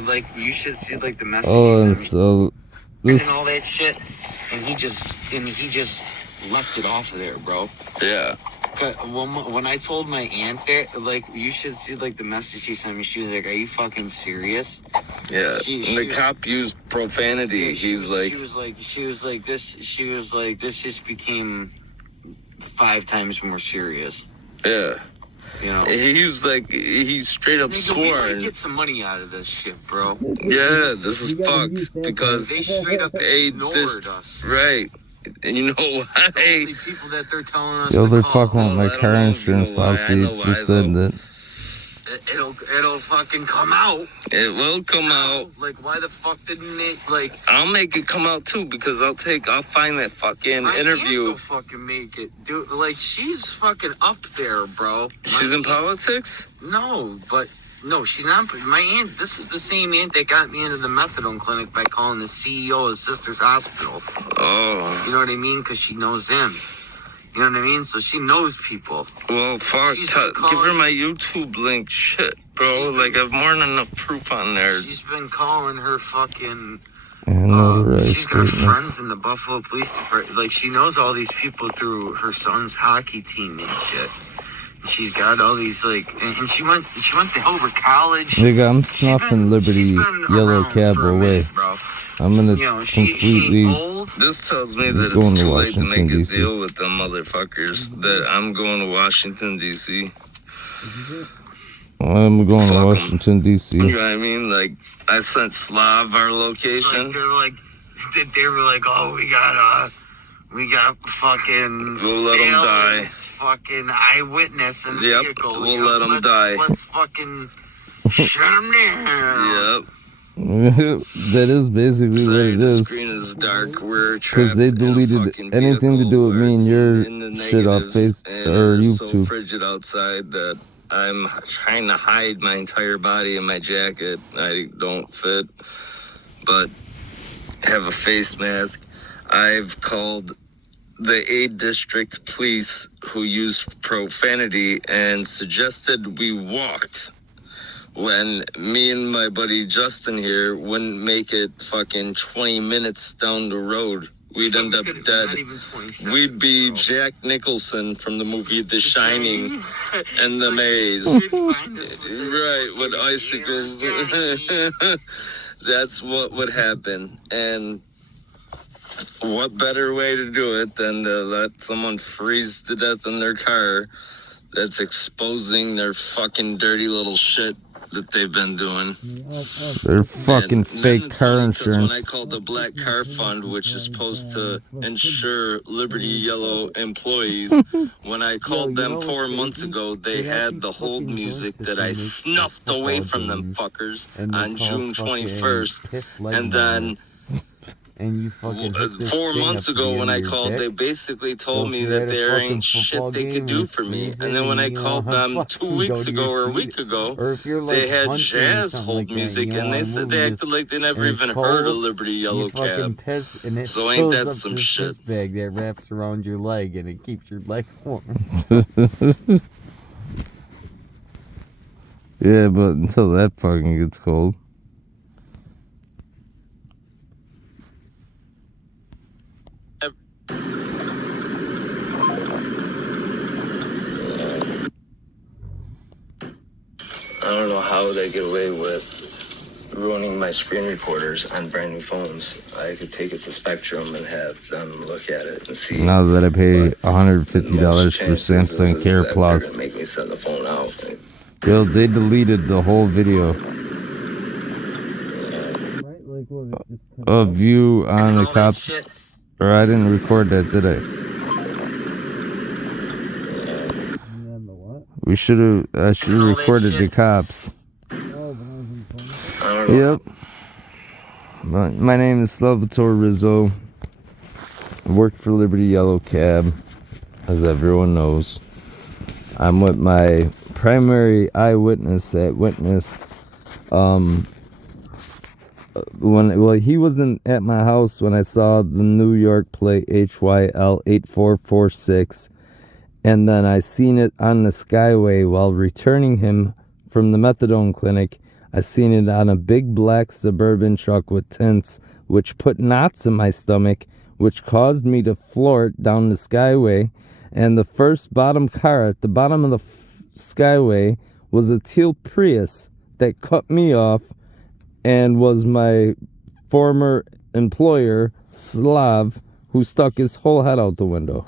like you should see like the messages and so this and all that shit, and he just left it off of there, bro. Yeah. When I told my aunt that, like, you should see like the message she sent me. She was like, "Are you fucking serious?" Yeah. And the cop used profanity. Yeah, She was like, this just became 5 times more serious. Yeah. You know, he was like, he straight up swore. We might get some money out of this shit, bro. Yeah, this is fucked because they straight up ignored us. Right. And you know why? The people that they're telling us Yo, to they're call. fucking with my car insurance policy. Just said that. It'll fucking come out. It will come out. Like, why the fuck didn't they, like... I'll make it come out, too, because I'll find that fucking interview. I'll fucking make it. Dude, like, she's fucking up there, bro. She's in politics? No, but... No, she's not. My aunt, this is the same aunt that got me into the methadone clinic by calling the CEO of his sister's hospital. Oh. You know what I mean? Because she knows him. You know what I mean? So she knows people. Well, fuck. Give her my YouTube link. Shit, bro. Like, I've more than enough proof on there. She's been calling her fucking... she's got friends in the Buffalo Police Department. Like, she knows all these people through her son's hockey team and shit. She's got all these, like, and she went to Hilbert College. Nigga, I'm snuffing Liberty Yellow Cab away. I'm gonna completely. This tells me that it's too late to make a deal with them motherfuckers. That I'm going to Washington, D.C. I'm going to Washington, D.C. You know what I mean? Like, I sent Slav our location. They were like, oh, we got fucking we'll let them die. Fucking eyewitness in the vehicle. We'll let them die. Let's fucking shut them down. Yep. That is basically what it is. The screen is dark. We're trapped. Because they deleted anything to do with me and your shit off Facebook or YouTube. It's so frigid outside that I'm trying to hide my entire body in my jacket. I don't fit, but have a face mask. I've called the A District Police, who used profanity and suggested we walked when me and my buddy Justin here wouldn't make it fucking 20 minutes down the road. We'd end up dead. We'd be Jack Nicholson from the movie The Shining and The Maze. Right, with icicles. That's what would happen. And what better way to do it than to let someone freeze to death in their car that's exposing their fucking dirty little shit that they've been doing. Their fucking fake car insurance. When I called the Black Car Fund, which is supposed to insure Liberty Yellow employees, when I called them 4 months ago, they had the hold music that I snuffed away from them fuckers on June 21st. And then 4 months ago when I called, they basically told me that there ain't shit they could do for me. And then when I called them 2 weeks ago or a week ago, they had jazz hold music, and they said they acted like they never even heard of Liberty Yellow Cab. So ain't that some shit? Bag that wraps around your leg and it keeps your leg warm. Yeah, but until that fucking gets cold. I don't know how they get away with ruining my screen recorders on brand new phones. I could take it to Spectrum and have them look at it and see. Now that I pay $150 for Samsung Care Plus, make me send the phone out. Yo, they deleted the whole video of you on the cops. Or I didn't record that, did I? I should have recorded the cops. Yep. But my name is Salvatore Rizzo. I work for Liberty Yellow Cab, as everyone knows. I'm with my primary eyewitness that witnessed he wasn't at my house when I saw the New York plate HYL 8446. And then I seen it on the Skyway while returning him from the methadone clinic I seen it on a big black Suburban truck with tints, which put knots in my stomach, which caused me to floor it down the Skyway. And the first bottom car at the bottom of the Skyway was a teal Prius that cut me off and was my former employer, Slav, who stuck his whole head out the window.